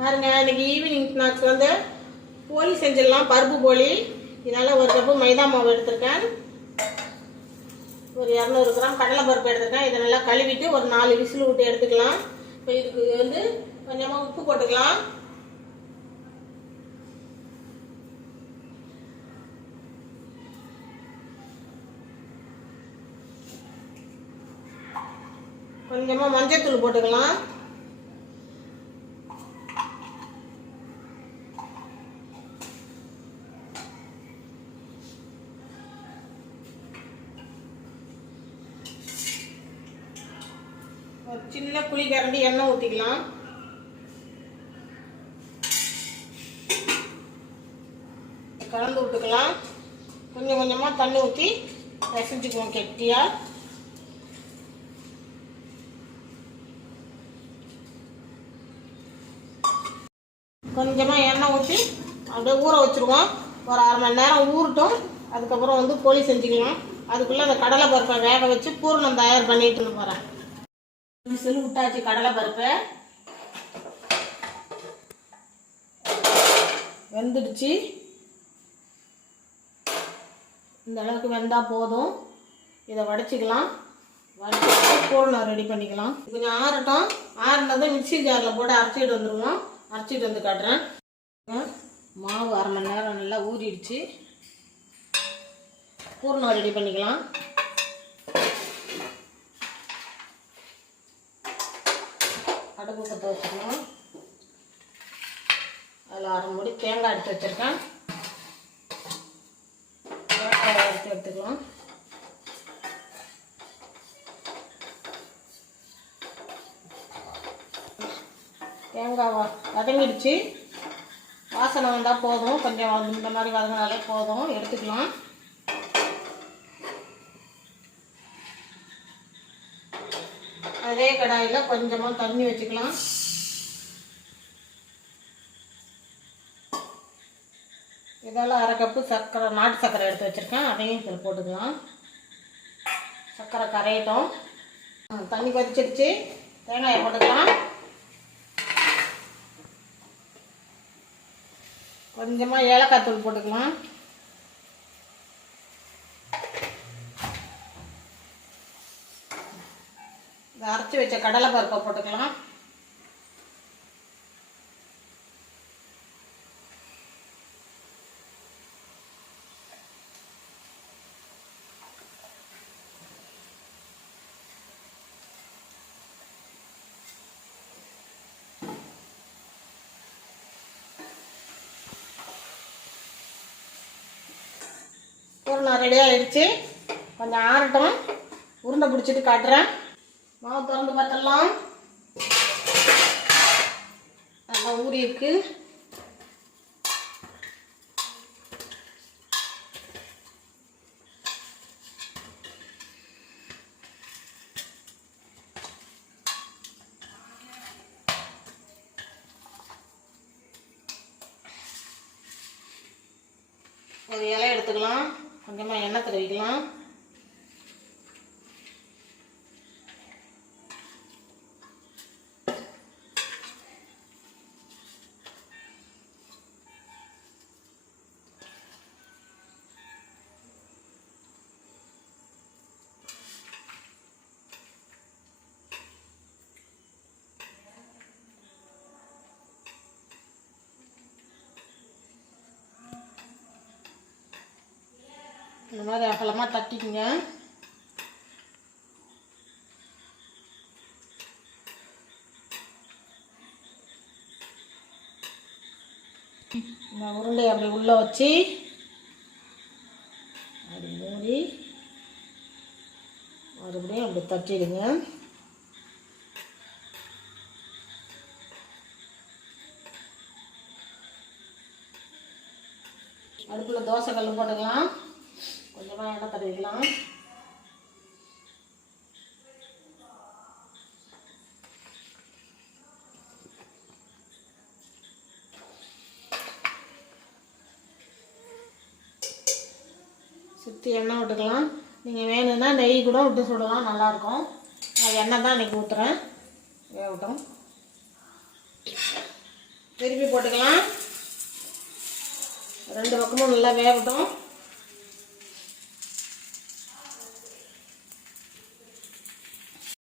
பாருங்க, இன்னைக்கு evening snacks வந்து போலி செஞ்சிடலாம். பருப்பு போலி. இதனால் ஒரு கப்பு மைதா மாவு எடுத்திருக்கேன். ஒரு 200 கிராம் கடலை பருப்பு எடுத்திருக்கேன். இதை நல்லா கழுவிட்டு ஒரு 4 விசில் விட்டு எடுத்துக்கலாம். இப்போ இதுக்கு வந்து கொஞ்சமாக உப்பு போட்டுக்கலாம். கொஞ்சமாக மஞ்சள் போட்டுக்கலாம். ஒரு சின்ன குழி கரண்டி எண்ணெய் ஊற்றிக்கலாம். கலந்து விட்டுக்கலாம். கொஞ்சம் கொஞ்சமாக தண்ணி ஊற்றி பிசைஞ்சுக்குவோம் கெட்டியாக. கொஞ்சமாக எண்ணெய் ஊற்றி அப்படியே ஊற வச்சுருவோம். ஒரு 1/2 மணி நேரம் ஊறட்டும். அதுக்கப்புறம் வந்து போலி செஞ்சுக்கலாம். அதுக்குள்ளே அந்த கடலை பருப்பை வேக வச்சு பூரணம் தயார் பண்ணிட்டு போகிறேன். விசில் விட்டாச்சு கடலை பருப்பை. வெந்துடுச்சு. இந்த அளவுக்கு வெந்தால் போதும். இதை வடிச்சிக்கலாம். வடிச்சு பூரணம் ரெடி பண்ணிக்கலாம். கொஞ்சம் ஆறட்டும். ஆறுனதை மிக்சி ஜாரில் போட்டு அரைச்சிட்டு வந்துடுவோம். அரைச்சிட்டு வந்து காட்டுறேன். மாவு 1/2 மணி நேரம் நல்லா ஊறிடுச்சு. பூரணம் ரெடி பண்ணிக்கலாம். அடுப்பு பற்ற வச்சுக்கணும். அதில் 1/2 மூடி தேங்காய் எடுத்து வச்சுருக்கேன். தேங்காய் எடுத்து எடுத்துக்கலாம். தேங்காய் வதங்கிடுச்சு. வாசனை வந்தால் போதும். கொஞ்சம் இந்த மாதிரி வதங்கினாலே போதும். எடுத்துக்கலாம். அதே கடாயில் கொஞ்சமாக தண்ணி வச்சுக்கலாம். இதெல்லாம் 1/2 கப்பு சர்க்கரை, நாட்டு சர்க்கரை எடுத்து வச்சுருக்கேன். அதையும் இதில் போட்டுக்கலாம். சர்க்கரை கரையட்டும். தண்ணி கொதிச்சிடுச்சு. தேங்காயை போட்டுக்கலாம். கொஞ்சமாக ஏலக்காய் தூள் போட்டுக்கலாம். இதை அரைச்சி வச்ச கடலை பருப்பை போட்டுக்கலாம். பூரணம் ரெடி ஆகிடுச்சு. கொஞ்சம் ஆறட்டும். உருண்டை பிடிச்சிட்டு காட்டுறேன். மாவு திறந்து பார்த்துடலாம். நல்லா ஊறி இருக்கு. ஒரு இலை எடுத்துக்கலாம். கொஞ்சமாக எண்ணெய் தடவிக்கலாம். இந்த மாதிரி அகலமாக தட்டிக்குங்க. இந்த உருண்டையை அப்படி உள்ளே வச்சு அப்படி மூடி மறுபடியும் அப்படி தட்டிடுங்க. அடுப்பில் தோசை கல் போட்டுக்கலாம். கொஞ்சமாக எண்ணெய் தடவிக்கலாம். சுற்றி எண்ணெய் விட்டுக்கலாம். நீங்கள் வேணும்னா நெய் கூட விட்டு சுடலாம், நல்லாயிருக்கும். நான் எண்ணெய் தான் இன்றைக்கி ஊற்றுறேன். வேகட்டும். திருப்பி போட்டுக்கலாம். ரெண்டு பக்கமும் நல்லா வேகட்டும்.